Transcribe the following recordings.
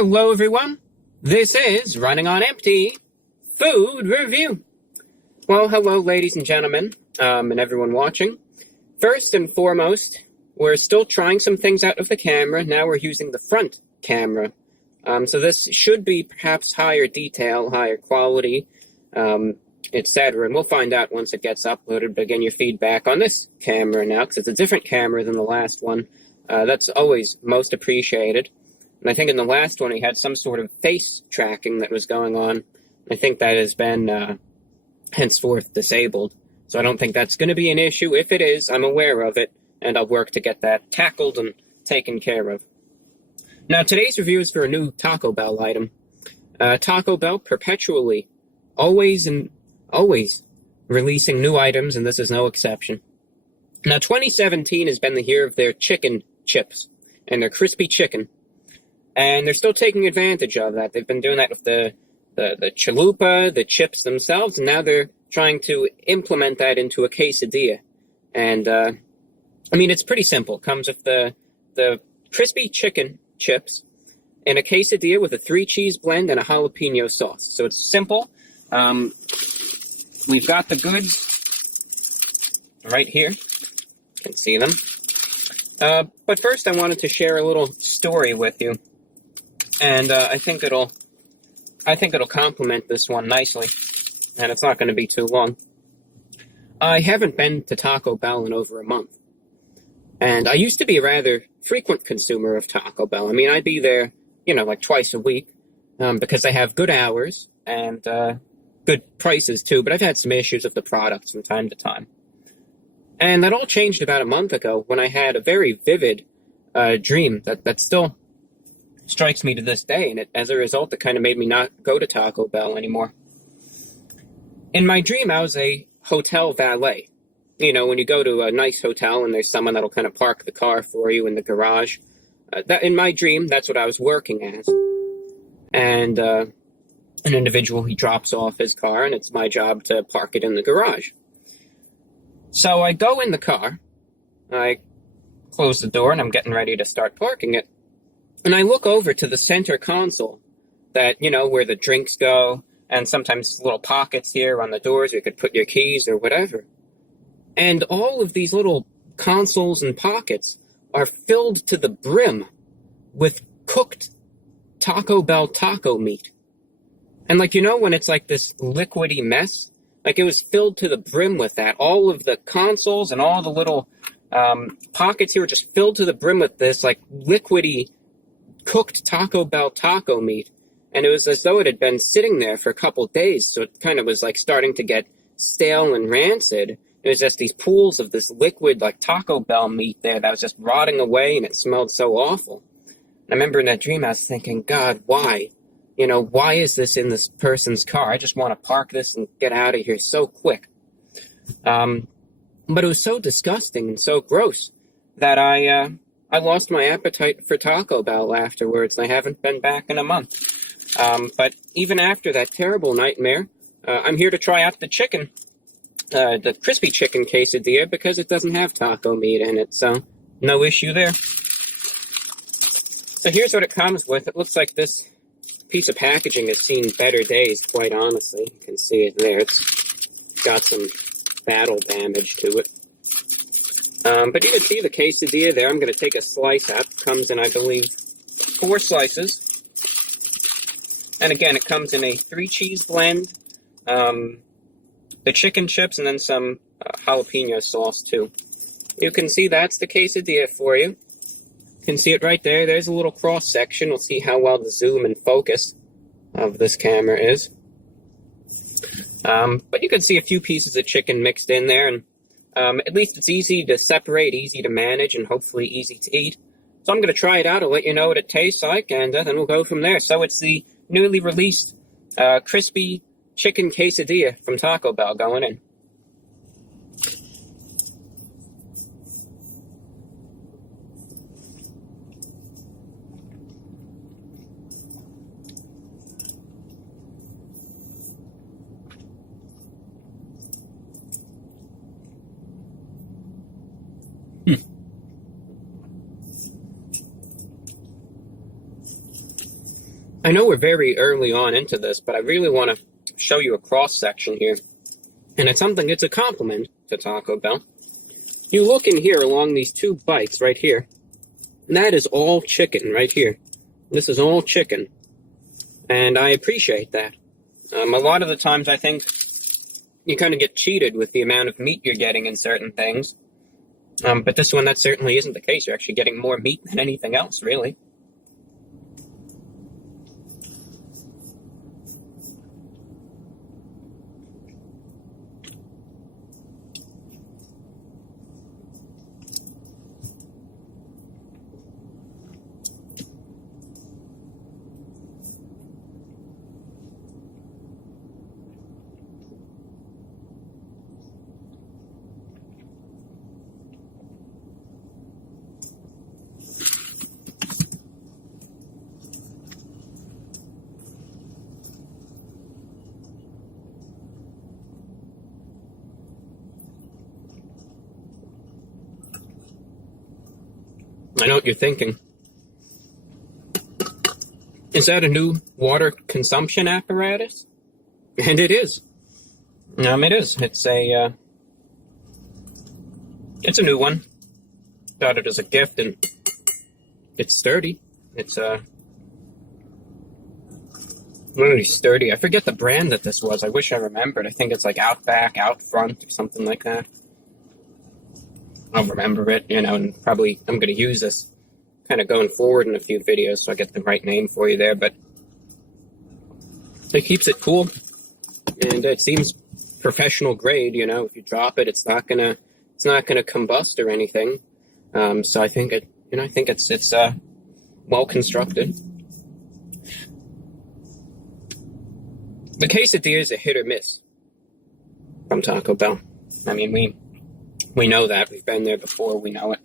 Hello everyone, this is Running on Empty Food Review. Well, hello ladies and gentlemen, and everyone watching. First and foremost, we're still trying some things out of the camera. Now we're using the front camera. So this should be perhaps higher detail, higher quality, etc. And we'll find out once it gets uploaded. But again, your feedback on this camera now, because it's a different camera than the last one. That's always most appreciated. And I think in the last one, he had some sort of face tracking that was going on. I think that has been henceforth disabled. So I don't think that's going to be an issue. If it is, I'm aware of it, and I'll work to get that tackled and taken care of. Now, today's review is for a new Taco Bell item. Taco Bell perpetually, always releasing new items, and this is no exception. Now, 2017 has been the year of their chicken chips and their crispy chicken. And they're still taking advantage of that. They've been doing that with the chalupa, the chips themselves, and now they're trying to implement that into a quesadilla. And, I mean, it's pretty simple. It comes with the crispy chicken chips in a quesadilla with a 3-cheese blend and a jalapeno sauce. So it's simple. We've got the goods right here. You can see them. But first I wanted to share a little story with you. And I think it'll complement this one nicely, and it's not going to be too long. I haven't been to Taco Bell in over a month, and I used to be a rather frequent consumer of Taco Bell. I mean, I'd be there, like twice a week, because they have good hours and good prices too. But I've had some issues with the products from time to time, and that all changed about a month ago when I had a very vivid dream that still strikes me to this day, and as a result, it kind of made me not go to Taco Bell anymore. In my dream, I was a hotel valet. When you go to a nice hotel and there's someone that'll kind of park the car for you in the garage. That in my dream, that's what I was working as. And an individual, he drops off his car, and it's my job to park it in the garage. So I go in the car, I close the door, and I'm getting ready to start parking it. And I look over to the center console that, where the drinks go, and sometimes little pockets here on the doors where you could put your keys or whatever. And all of these little consoles and pockets are filled to the brim with cooked Taco Bell taco meat. And when it's like this liquidy mess, it was filled to the brim with that. All of the consoles and all the little pockets here were just filled to the brim with this liquidy cooked Taco Bell taco meat, and it was as though it had been sitting there for a couple days, so it kind of was starting to get stale and rancid. It was just these pools of this liquid Taco Bell meat there that was just rotting away, and it smelled so awful. And I remember in that dream I was thinking, God, why? Why is this in this person's car? I just want to park this and get out of here so quick. But it was so disgusting and so gross that I lost my appetite for Taco Bell afterwards, and I haven't been back in a month. But even after that terrible nightmare, I'm here to try out the chicken, the crispy chicken quesadilla, because it doesn't have taco meat in it, so no issue there. So here's what it comes with. It looks like this piece of packaging has seen better days, quite honestly. You can see it there. It's got some battle damage to it. But you can see the quesadilla there. I'm going to take a slice out. It comes in, I believe, 4 slices. And again, it comes in a 3-cheese blend, the chicken chips, and then some jalapeno sauce, too. You can see that's the quesadilla for you. You can see it right there. There's a little cross-section. We'll see how well the zoom and focus of this camera is. But you can see a few pieces of chicken mixed in there, and at least it's easy to separate, easy to manage, and hopefully easy to eat. So I'm going to try it out. I'll let you know what it tastes like, and then we'll go from there. So it's the newly released crispy chicken quesadilla from Taco Bell going in. I know we're very early on into this, but I really want to show you a cross-section here. And it's a compliment to Taco Bell. You look in here along these 2 bites right here, and that is all chicken right here. This is all chicken. And I appreciate that. A lot of the times I think you kind of get cheated with the amount of meat you're getting in certain things. But this one, that certainly isn't the case. You're actually getting more meat than anything else, really. I know what you're thinking. Is that a new water consumption apparatus? And it is. It is. It's a new one. Got it as a gift, and it's sturdy. It's really sturdy. I forget the brand that this was. I wish I remembered. I think it's like Outback, Outfront, or something like that. I'll remember it, and probably I'm going to use this kind of going forward in a few videos so I get the right name for you there, but it keeps it cool, and it seems professional grade, if you drop it, it's not gonna combust or anything, so I think it's well constructed. The quesadilla is a hit or miss from Taco Bell. I mean, we know that. We've been there before. We know it.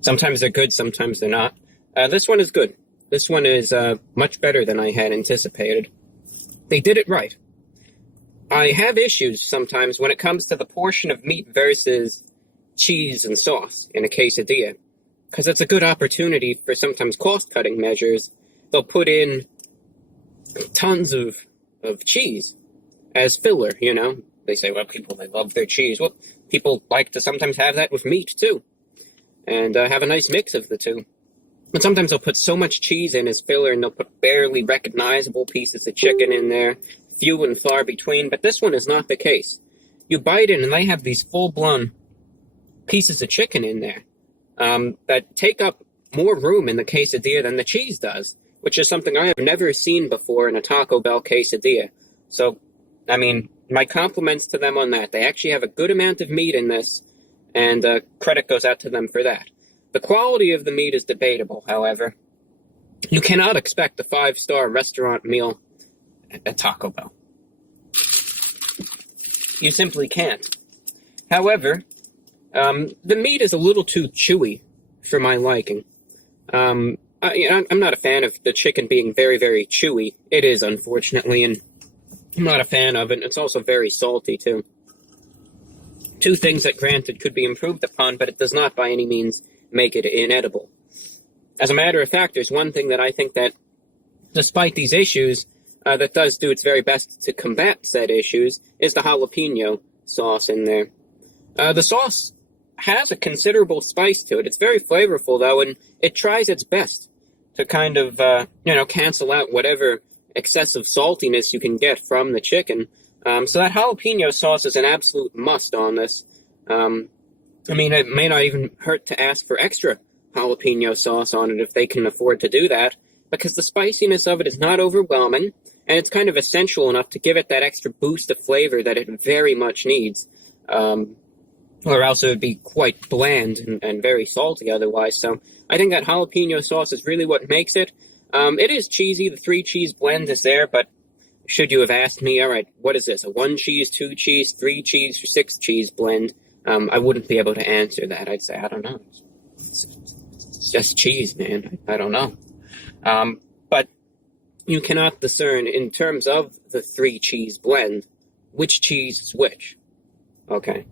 Sometimes they're good, sometimes they're not. This one is good. This one is much better than I had anticipated. They did it right. I have issues sometimes when it comes to the portion of meat versus cheese and sauce in a quesadilla, because it's a good opportunity for sometimes cost-cutting measures. They'll put in tons of cheese as filler, They say, well, they love their cheese. Well, people like to sometimes have that with meat, too, and have a nice mix of the two. But sometimes they'll put so much cheese in as filler, and they'll put barely recognizable pieces of chicken in there, few and far between, but this one is not the case. You bite in, and they have these full-blown pieces of chicken in there that take up more room in the quesadilla than the cheese does, which is something I have never seen before in a Taco Bell quesadilla. So, my compliments to them on that. They actually have a good amount of meat in this, and credit goes out to them for that. The quality of the meat is debatable, however. You cannot expect a 5-star restaurant meal at Taco Bell. You simply can't. However, the meat is a little too chewy for my liking. I'm not a fan of the chicken being very, very chewy. It is, unfortunately, and I'm not a fan of it. It's also very salty, too. Two things that, granted, could be improved upon, but it does not by any means make it inedible. As a matter of fact, there's one thing that I think that, despite these issues, that does do its very best to combat said issues, is the jalapeno sauce in there. The sauce has a considerable spice to it. It's very flavorful, though, and it tries its best to kind of, cancel out whatever excessive saltiness you can get from the chicken. So that jalapeno sauce is an absolute must on this. It may not even hurt to ask for extra jalapeno sauce on it if they can afford to do that, because the spiciness of it is not overwhelming, and it's kind of essential enough to give it that extra boost of flavor that it very much needs. Or else it would be quite bland and very salty otherwise. So I think that jalapeno sauce is really what makes it. It is cheesy. The 3-cheese blend is there, but should you have asked me, all right, what is this, a 1-cheese, 2-cheese, 3-cheese, or 6-cheese blend, I wouldn't be able to answer that. I'd say, I don't know. It's just cheese, man. I don't know. But you cannot discern, in terms of the 3-cheese blend, which cheese is which. Okay.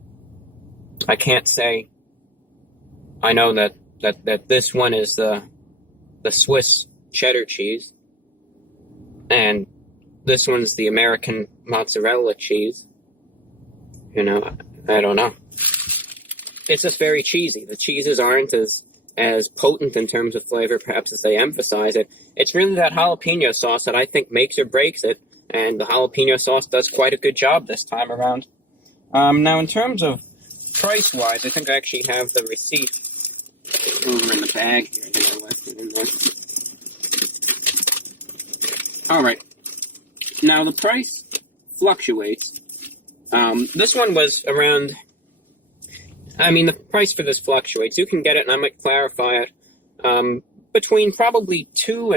I can't say I know that this one is the Swiss cheddar cheese, And this one's the American mozzarella cheese. You know, I don't know. It's just very cheesy. The cheeses aren't as potent in terms of flavor, perhaps, as they emphasize it. It's really that jalapeno sauce that I think makes or breaks it, and the jalapeno sauce does quite a good job this time around. Now, in terms of price-wise, I think I actually have the receipt over in the bag here. I think I left it in there. All right. Now, the price fluctuates. This one was around... I mean, the price for this fluctuates. You can get it, and I might clarify it, between probably $2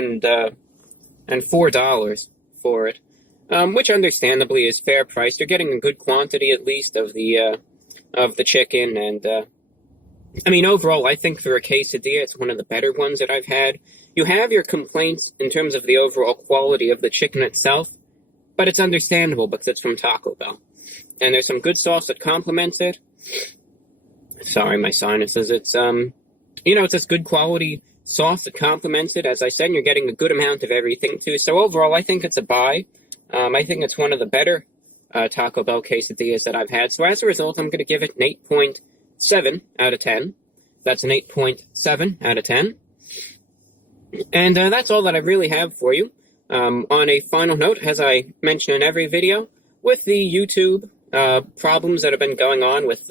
and $4 for it, which understandably is fair price. You're getting a good quantity, at least, of the chicken, and I mean, overall, I think for a quesadilla, it's one of the better ones that I've had. You have your complaints in terms of the overall quality of the chicken itself, but it's understandable because it's from Taco Bell, and there's some good sauce that complements it. Sorry, my sinuses. It's, it's this good quality sauce that complements it. As I said, you're getting a good amount of everything, too. So overall, I think it's a buy. I think it's one of the better Taco Bell quesadillas that I've had. So as a result, I'm going to give it an 8.7 out of 10. That's an 8.7 out of 10. And that's all that I really have for you. On a final note, as I mention in every video, with the YouTube problems that have been going on with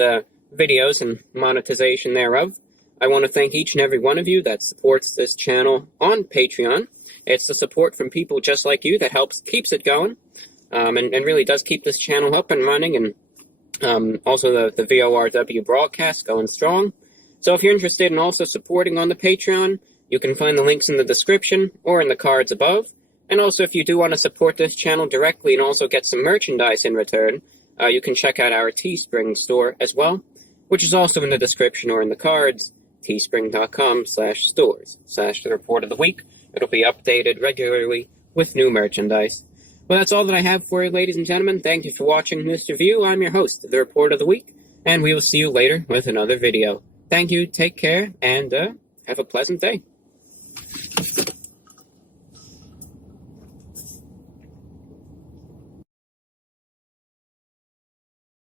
videos and monetization thereof, I want to thank each and every one of you that supports this channel on Patreon. It's the support from people just like you that keeps it going, and really does keep this channel up and running, and also the VORW broadcast going strong. So if you're interested in also supporting on the Patreon, you can find the links in the description or in the cards above. And also, if you do want to support this channel directly and also get some merchandise in return, you can check out our Teespring store as well, which is also in the description or in the cards, teespring.com/stores/the report of the week. It'll be updated regularly with new merchandise. Well, that's all that I have for you, ladies and gentlemen. Thank you for watching this review. I'm your host, the report of the week, and we will see you later with another video. Thank you, take care, and have a pleasant day.